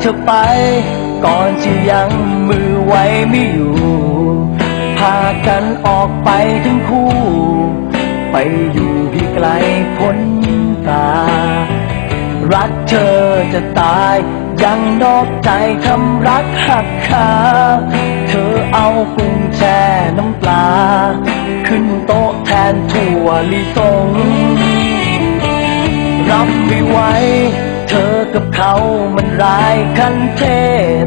เธอไป ก่อนที่ยังมือไว้ไม่อยู่ พากันออกไปทั้งคู่ ไปอยู่ที่ไกลพ้นตา รักเธอจะตาย ยังนอกใจทำรักหักขาเธอเอากุ้งแช่น้ำปลา ขึ้นโต๊ะแทนถั่วลิสงรับไม่ไหว กับเขามันร้ายคันเทพ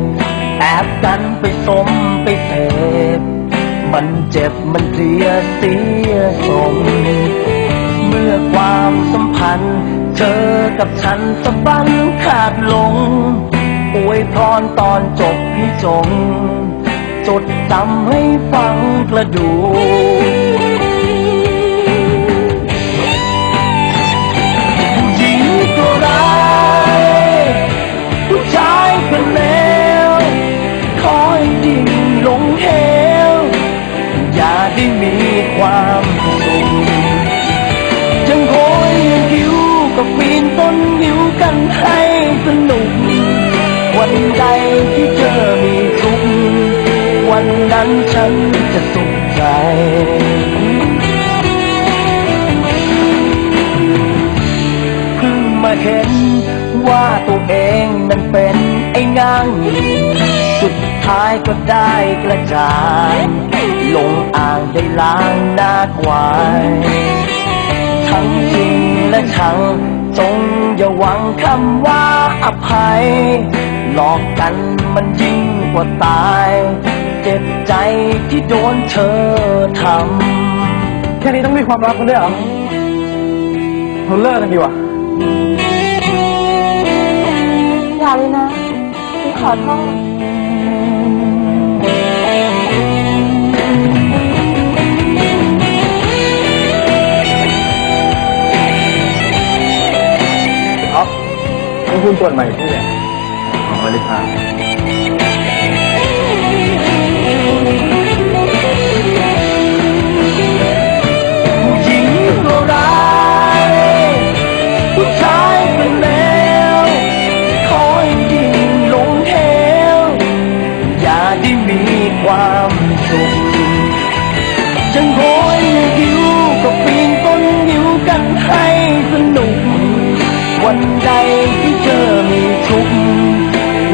แอบกันไปสมไปเสพมันเจ็บมันเพลียเสียสม เมื่อความสัมพันธ์ เธอกับฉันสะบันขาดลง อวยพรตอนจบให้จง จดจำให้ฟังกระดูก วันใดที่เธอมีทุกข์วันนั้นฉันจะสุขใจ เพิ่งมาเห็นว่าตัวเองนั้นเป็นไอ้งังสุดท้ายก็ได้กระจายลงอ่างได้ล้างหน้าควายทั้งจริงและชังจงอย่าหวังคำว่าอภัย หลอกกันมันยิ่งกว่าตาย เจ็บใจที่โดนเธอทำแค่นี้ต้องมีความรักกันด้วยเหรอเราเลิกกันดีกว่าอย่าเลยนะพี่ขอโทษอ๊อฟนี่คุณตรวจใหม่ที่เนี่ย อ๋อส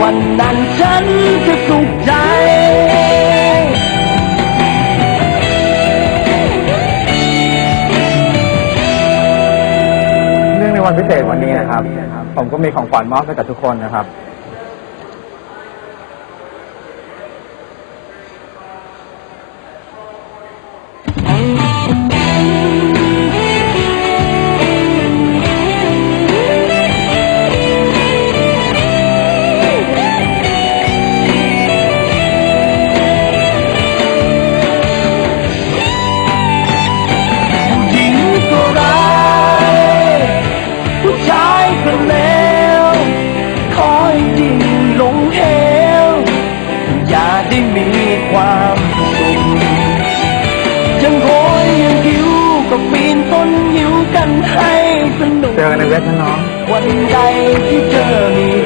วันนั้นฉันจะสุขใจเรื่องในวันพิเศษวันนี้นะครับ ผมก็มีของขวัญมอบให้กับทุกคนนะครับ ในเจอกันในเวทนะน้อง วันใดที่เธอมี